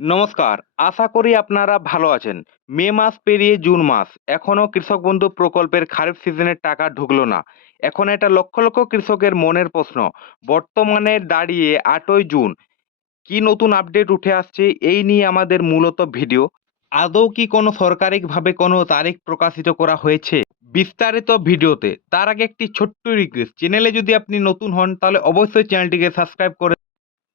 নমস্কার, আশা করি আপনারা ভালো আছেন। মে মাস পেরিয়ে জুন মাস, এখনো কৃষক বন্ধু প্রকল্পের খারিফ সিজনের টাকা ঢুকলো না। এখন এটা লক্ষ লক্ষ কৃষকের মনের প্রশ্ন। বর্তমানে দাঁড়িয়ে ৮ই জুন, কি নতুন আপডেট উঠে আসছে এই নিয়ে আমাদের মূলত ভিডিও। আদৌ কি কোনো সরকারিভাবে কোনো তারিখ প্রকাশিত করা হয়েছে? বিস্তারিত ভিডিওতে। তার আগে একটি ছোট্ট রিকোয়েস্ট, চ্যানেলে যদি আপনি নতুন হন তাহলে অবশ্যই চ্যানেলটিকে সাবস্ক্রাইব করে।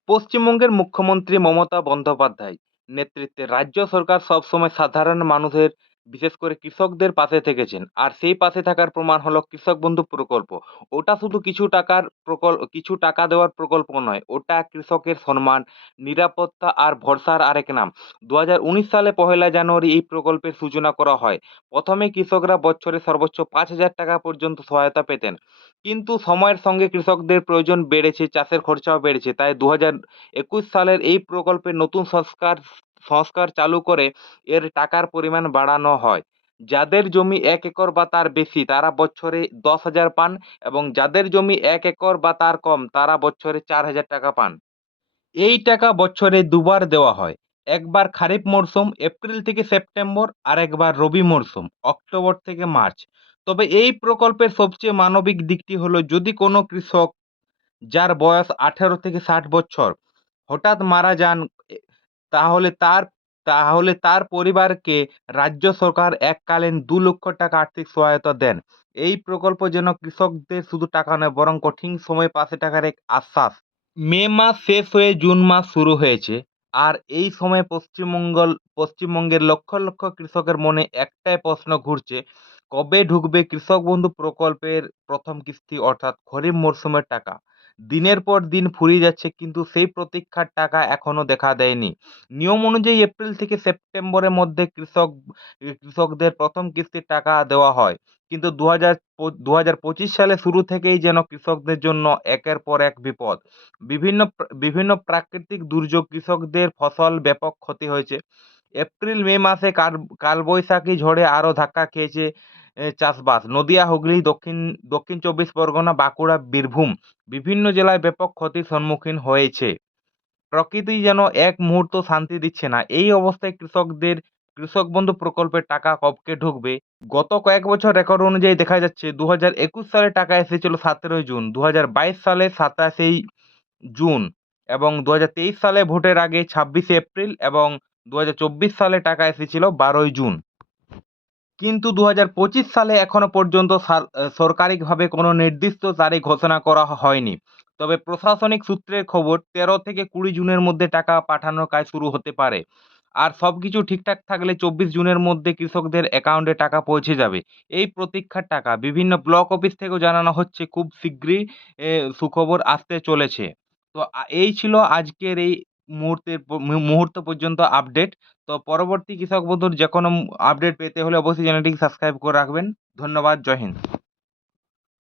পশ্চিমবঙ্গের মুখ্যমন্ত্রী মমতা বন্দ্যোপাধ্যায় নেতৃত্বে রাজ্য সরকার সবসময় সাধারণ মানুষের, বিশেষ করে কৃষকদের পাশে থেকেছেন। আর সেই পাশে থাকার প্রমাণ হলো কৃষক বন্ধু প্রকল্প। ওটা শুধু কিছু টাকা দেওয়ার প্রকল্প নয়, ওটা কৃষকের সম্মান, নিরাপত্তা আর ভরসার আরেক নাম। ২০১৯ সালে ১লা জানুয়ারি এই প্রকল্পের সূচনা করা হয়। প্রথমে কৃষকরা বছরে সর্বোচ্চ ৫,০০০ টাকা পর্যন্ত সহায়তা পেতেন। কিন্তু সময়ের সঙ্গে কৃষকদের প্রয়োজন বেড়েছে, চাষের খরচাও বেড়েছে। তাই ২০২১ সালের এই প্রকল্পের নতুন সংস্কার চালু করে এর টাকার পরিমাণ বাড়ানো হয়। যাদের জমি ১ একর বা তার বেশি তারা বছরে ১০,০০০ পান, এবং যাদের জমি ১ একর বা তার কম তারা বছরে ৪,০০০ টাকা পান। এই টাকা বছরে দুবার দেওয়া হয়। একবার খারিফ মরশুম এপ্রিল থেকে সেপ্টেম্বর, আর একবার রবি মরশুম অক্টোবর থেকে মার্চ। তবে এই প্রকল্পের সবচেয়ে মানবিক দিকটি হলো, যদি কোনো কৃষক যার বয়স ১৮ থেকে ৬০ বছর হঠাৎ মারা যান, এ তাহলে তার তাহলে তার পরিবারকে রাজ্য সরকার এককালীন ২,০০,০০০ টাকা আর্থিক সহায়তা দেন। এই প্রকল্প যেন কৃষকদের শুধু টাকা নয়, বরং কঠিন সময়ে পাশে থাকার এক আশ্বাস। মে মাস শেষ হয়ে জুন মাস শুরু হয়েছে। আর এই সময় পশ্চিমবঙ্গের লক্ষ লক্ষ কৃষকের মনে একটাই প্রশ্ন ঘুরছে, কবে ঢুকবে কৃষক বন্ধু প্রকল্পের প্রথম কিস্তি, অর্থাৎ খরিফ মরশুমের টাকা। দিনের পর দিন ফুরিয়ে যাচ্ছে, কিন্তু সেই প্রতীক্ষার টাকা এখনো দেখা দেয়নি। নিয়ম অনুযায়ী এপ্রিল থেকে সেপ্টেম্বরের মধ্যে কৃষকদের প্রথম কিস্তির টাকা দেওয়া হয়। কিন্তু ২০২৫ সালে শুরু থেকেই যেন কৃষকদের জন্য একের পর এক বিপদ। বিভিন্ন প্রাকৃতিক দুর্যোগ, কৃষকদের ফসল ব্যাপক ক্ষতি হয়েছে। এপ্রিল-মে মাসে কালবৈশাখী ঝড়ে আরও ধাক্কা খেয়েছে চাষবাস। নদিয়া, হুগলি, দক্ষিণ ২৪ পরগনা, বাঁকুড়া, বীরভূম বিভিন্ন জেলায় ব্যাপক ক্ষতির সম্মুখীন হয়েছে। প্রকৃতি যেন এক মুহূর্ত শান্তি দিচ্ছে না। এই অবস্থায় কৃষক বন্ধু প্রকল্পের টাকা কবে ঢুকবে? গত কয়েক বছর রেকর্ড অনুযায়ী দেখা যাচ্ছে, ২০২১ সালে টাকা এসেছিল ১৭ই জুন, ২০২২ সালে ২৭ জুন, এবং ২০২৩ সালে ভোটের আগে ২৬শে এপ্রিল, এবং ২০২৪ সালে টাকা এসেছিল ১২ই জুন। কিন্তু ২০২৫ সালে এখনো পর্যন্ত সরকারিভাবে কোনো নির্দিষ্ট তারিখ ঘোষণা করা হয়নি। তবে প্রশাসনিক সূত্রের খবর, ১৩ থেকে ২০ জুনের মধ্যে টাকা পাঠানোর কাজ শুরু হতে পারে। আর সবকিছু ঠিকঠাক থাকলে ২৪ জুনের মধ্যে কৃষকদের অ্যাকাউন্টে টাকা পৌঁছে যাবে। এই প্রতীক্ষার টাকা বিভিন্ন ব্লক অফিস থেকেও জানানো হচ্ছে, খুব শীঘ্রই সুখবর আসতে চলেছে। তো এই ছিল আজকের এই মুহূর্ত পর্যন্ত আপডেট। তো পরবর্তী কৃষক বন্ধুর যে কোনো আপডেট পেতে হলে অবশ্যই চ্যানেলটিকে সাবস্ক্রাইব করে রাখবেন। ধন্যবাদ। জয় হিন্দ।